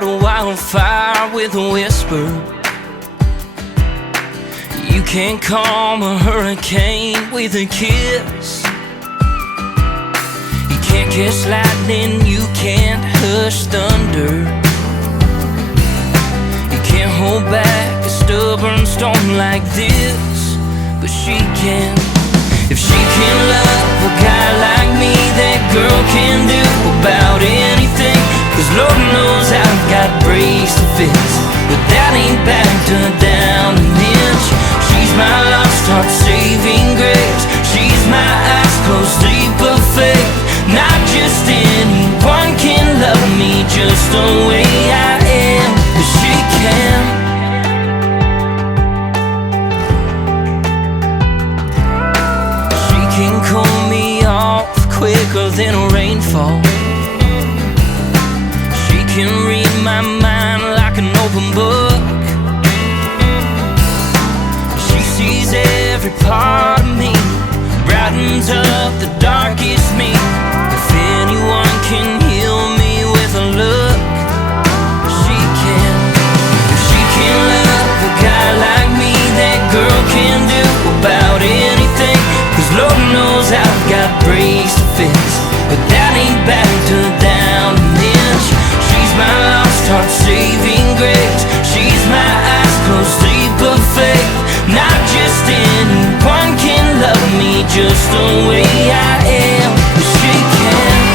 out a wildfire with a whisper. You can't calm a hurricane with a kiss. You can't kiss lightning, you can't hush thunder. You can't hold back a stubborn storm like this, but she can. If she can love a guy like me, that girl can do about anything. Cause Lord knows I've got breaks to fix, but that ain't backed her down an inch. She's my lost heart saving grace. She's my eyes closed sleep of faith. Not just anyone can love me just the way I am, but she can. Can cool me off quicker than a rainfall. She can read my mind like an open book. She sees every part of me, brightens up the darkest me. If anyone can heal me with a look, she can. If she can love a guy like me, that girl can do about anything. Cause Lord knows I've got breaks to fix, but that ain't backed her down an inch. She's my lost heart saving grace. She's my eyes closed sleep of faith. Not just anyone can love me just the way I am, but she can.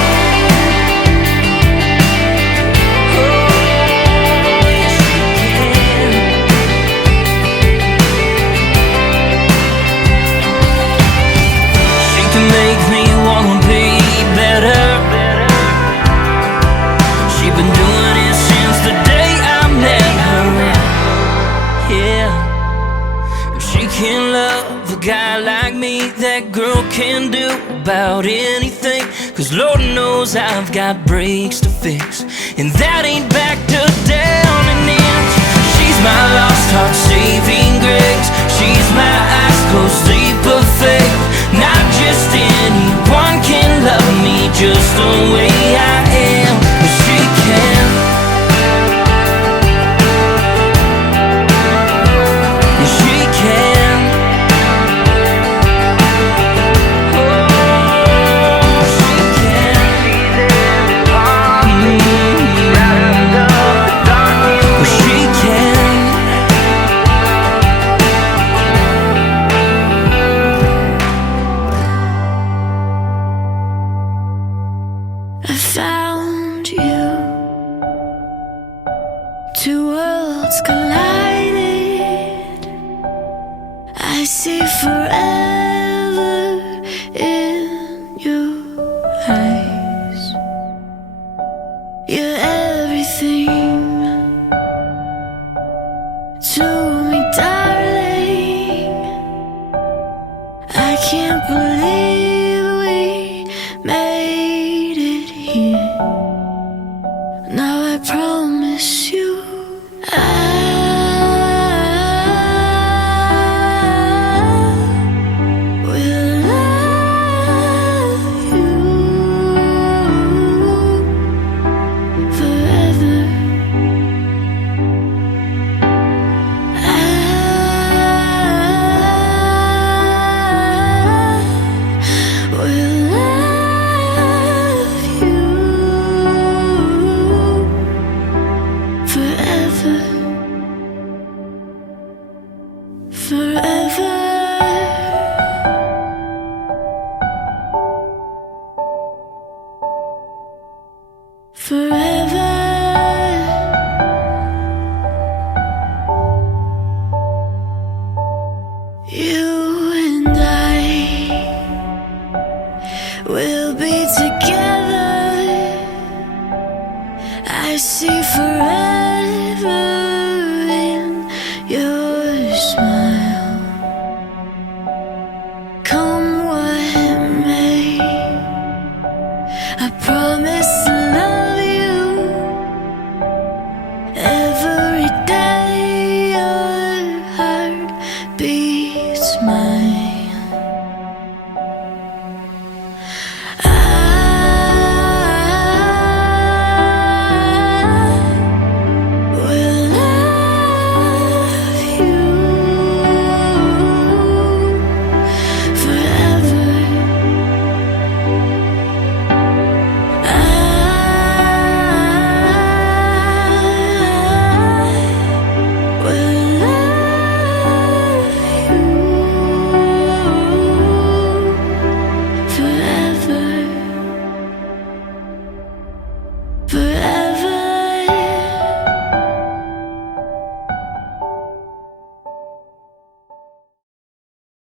Make me wanna be better. She been doing it since the day I met her. Yeah. If she can love a guy like me, that girl can do about anything. Cause Lord knows I've got breaks to fix, and that ain't backed her down an inch. She's my lost heart saving grace. She's my eyes closed sleep of faith. Not just anyone can love me just the way I am, but she can. And she can. Oh, she can. But she can. I found you. Two worlds collided. I see forever in your eyes. You're everything to me, darling. I can't believe we made it here. Now I promise you I will love you forever. I will love you forever, forever, forever. You and I will be together. I see forever.